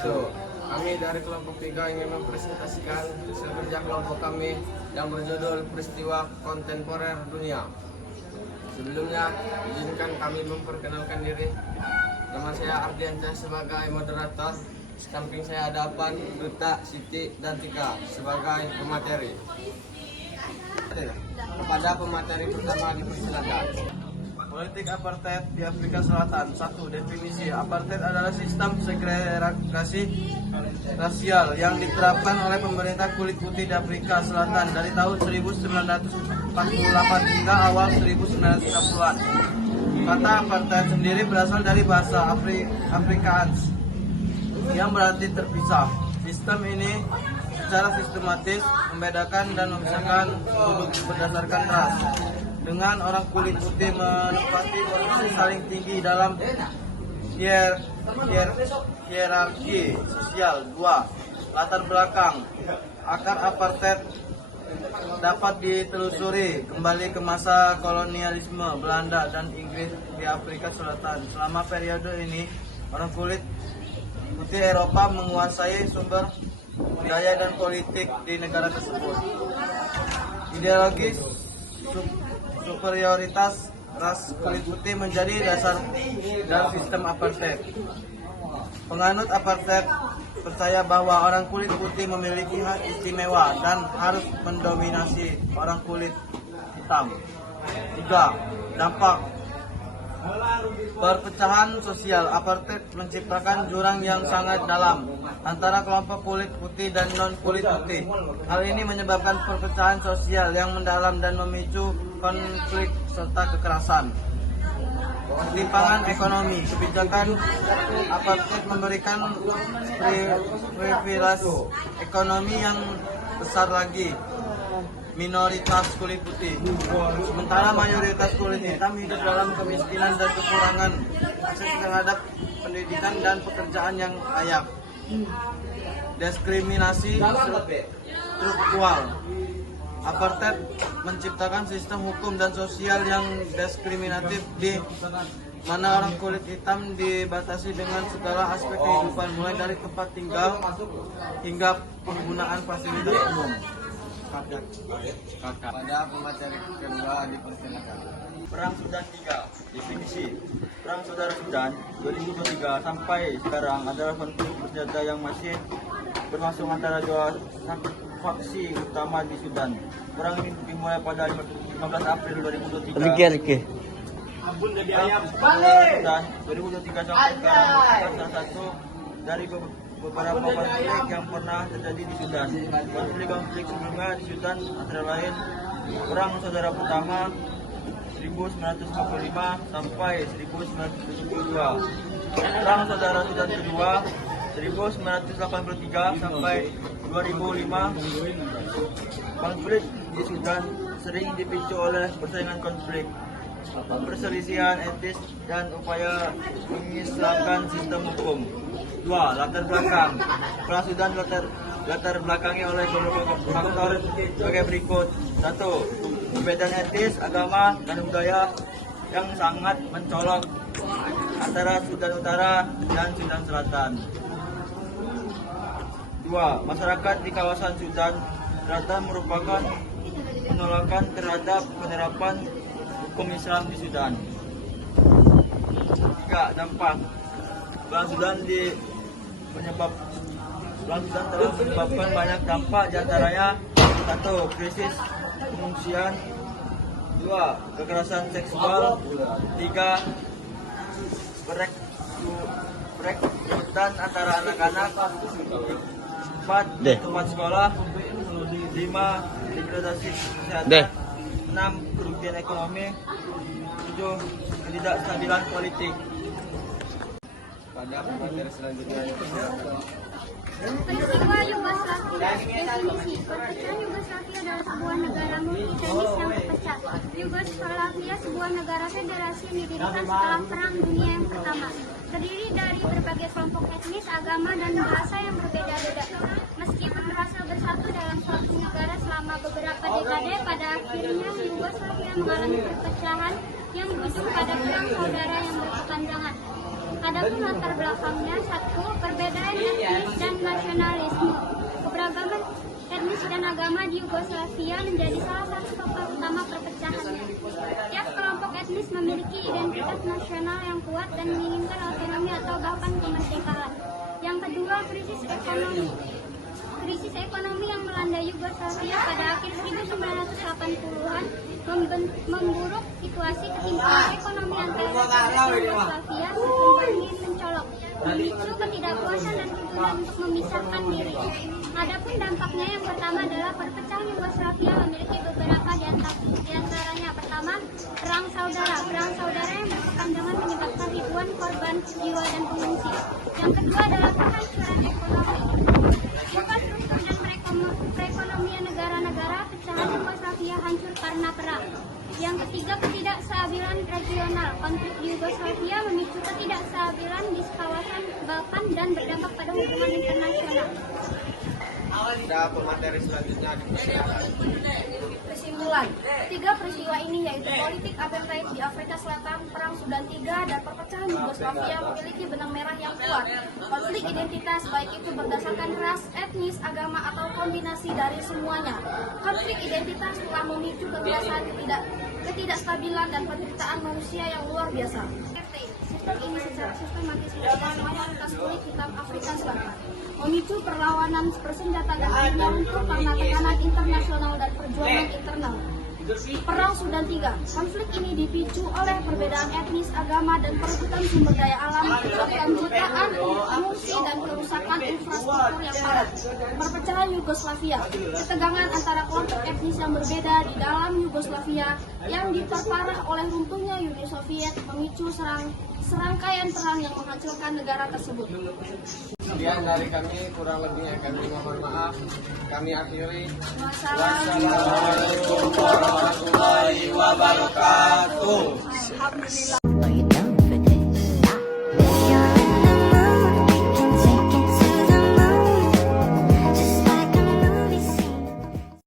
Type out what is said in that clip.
wabarakatuh. Kami dari kelompok 3 ingin mempresentasikan hasil kerja kelompok kami yang berjudul Peristiwa Kontemporer Dunia. Sebelumnya, izinkan kami memperkenalkan diri. Nama saya Ardiansyah sebagai moderator. Di samping saya ada Apan, Duta, Siti, dan Tika sebagai pemateri. Kepada pemateri pertama dipersilakan. Politik apartheid di Afrika Selatan. 1. Definisi. Apartheid adalah sistem segregasi rasial yang diterapkan oleh pemerintah kulit putih di Afrika Selatan dari tahun 1948 hingga awal 1960-an. Kata apartheid sendiri berasal dari bahasa Afrikaans yang berarti terpisah. Sistem ini secara sistematis membedakan dan memisahkan penduduk berdasarkan ras, dengan orang kulit putih menempati posisi paling tinggi dalam hierarki sosial. 2. Latar belakang. Akar apartheid dapat ditelusuri kembali ke masa kolonialisme Belanda dan Inggris di Afrika Selatan. Selama periode ini, orang kulit putih Eropa menguasai sumber biaya dan politik di negara tersebut. Ideologi superioritas ras kulit putih menjadi dasar dalam sistem apartheid. Penganut apartheid percaya bahwa orang kulit putih memiliki hak istimewa dan harus mendominasi orang kulit hitam. 3. Dampak. Perpecahan sosial. Apartheid menciptakan jurang yang sangat dalam antara kelompok kulit putih dan non kulit putih. Hal ini menyebabkan perpecahan sosial yang mendalam dan memicu konflik serta kekerasan. Ketimpangan ekonomi. Kebijakan apartheid memberikan privilege ekonomi yang besar lagi minoritas kulit putih, sementara mayoritas kulit hitam hidup dalam kemiskinan dan kekurangan akses terhadap pendidikan dan pekerjaan yang layak. Diskriminasi struktural. Apartheid menciptakan sistem hukum dan sosial yang diskriminatif di mana orang kulit hitam dibatasi dengan segala aspek kehidupan, mulai dari tempat tinggal hingga penggunaan fasilitas umum. Pada pemateri kedua dipersilakan. Perang Sudan 3. Definisi. Perang Saudara Sudan 2023 sampai sekarang adalah konflik bersenjata yang masih berlangsung antara dua faksi utama di Sudan. Perang ini dimulai pada 15 April 2023. Sudan 2023 sampai sekarang salah satu dari beberapa konflik yang pernah terjadi di Sudan. Konflik sebelumnya di Sudan antara lain Perang Saudara Pertama 1955 sampai 1972, Perang Saudara Sudan Kedua 1983 sampai 2005. Konflik di Sudan sering dipicu oleh persaingan konflik, perselisihan etis, dan upaya mengislamkan sistem hukum. 2. Latar belakang. Perang Sudan latar belakangi oleh beberapa faktor sebagai berikut. 1. Perbedaan etis, agama, dan budaya yang sangat mencolok antara Sudan Utara dan Sudan Selatan. 2. Masyarakat di kawasan Sudan Selatan merupakan penolakan terhadap penerapan hukum Islam di Sudan. 3. Dampak. Perang Sudan telah menyebabkan banyak dampak, diantaranya 1. Krisis pengungsian. 2. Kekerasan seksual. 3. Perekrutan antara anak-anak. 4. Tempat sekolah. 5. Degradasi kesehatan. 6. Kerugian ekonomi. 7. Ketidakstabilan politik. Pada pemateri selanjutnya dipersilakan. Peristiwa Yugoslavia. Definisi. Perpecahan Yugoslavia adalah sebuah negara multi-etnis yang terpecah. Yugoslavia sebuah negara federasi yang didirikan setelah Perang Dunia yang Pertama. Terdiri dari berbagai kelompok etnis, agama, dan bahasa yang berbeda-beda. Meskipun berhasil bersatu dalam suatu negara selama beberapa dekade, pada akhirnya Yugoslavia mengalami perpecahan yang berujung pada perang saudara yang berkepanjangan. Adapun latar belakangnya, satu, perbedaan etnis dan nasionalisme. Keberagaman etnis dan agama di Yugoslavia menjadi salah satu faktor utama perpecahannya. Tiap kelompok etnis memiliki identitas nasional yang kuat dan menginginkan otonomi atau bahkan kemerdekaan. Yang kedua, krisis ekonomi. Krisis ekonomi yang melanda Yugoslavia pada akhir 1980-an memburuk situasi ketimpangan ekonomi antara Yugoslavia semakin mencolok, memicu ketidakpuasan dan tuntutan untuk memisahkan diri. Adapun dampaknya, yang pertama adalah perpecahan Yugoslavia memiliki beberapa di antaranya. Pertama, perang saudara. Perang saudara yang berkepanjangan menyebabkan ribuan korban jiwa dan pengungsi. Yang kedua adalah kehancuran ekonomi. Bukan struktur dan perekonomian negara-negara, pecahan Yugoslavia hancur karena perang. Yang ketiga, ketidakstabilan regional. Konflik di Yugoslavia memicu ketidakstabilan di kawasan Balkan dan berdampak pada hubungan internasional. Ada pemateri selanjutnya dipersilakan. Kesimpulan, tiga peristiwa ini yaitu politik apartheid di Afrika Selatan, Perang Sudan III, dan perpecahan Yugoslavia memiliki benang merah yang kuat. Konflik identitas baik itu berdasarkan ras, etnis, agama, atau kombinasi dari semuanya. Konflik identitas telah memicu kekerasan, ketidakstabilan, dan penderitaan manusia yang luar biasa. Sistem ini secara sistematis menyebabkan mayoritas kulit hitam Afrika Selatan, memicu perlawanan bersenjata dan akhirnya runtuh karena tekanan internasional dan perjuangan internal. Perang Sudan III. Konflik ini dipicu oleh perbedaan etnis, agama, dan perebutan sumber daya alam, menyebabkan jutaan pengungsi dan kerusakan infrastruktur yang parah. Perpecahan Yugoslavia. Ketegangan antara kelompok etnis yang berbeda di dalam Yugoslavia yang diperparah oleh runtuhnya Uni Soviet memicu serangkaian perang yang menghancurkan negara tersebut. Sekian dari kami, kurang lebihnya kami mohon maaf. Kami akhiri. Wassalamualaikum Wassalamualaikum warahmatullahi wabarakatuh. Alhamdulillah.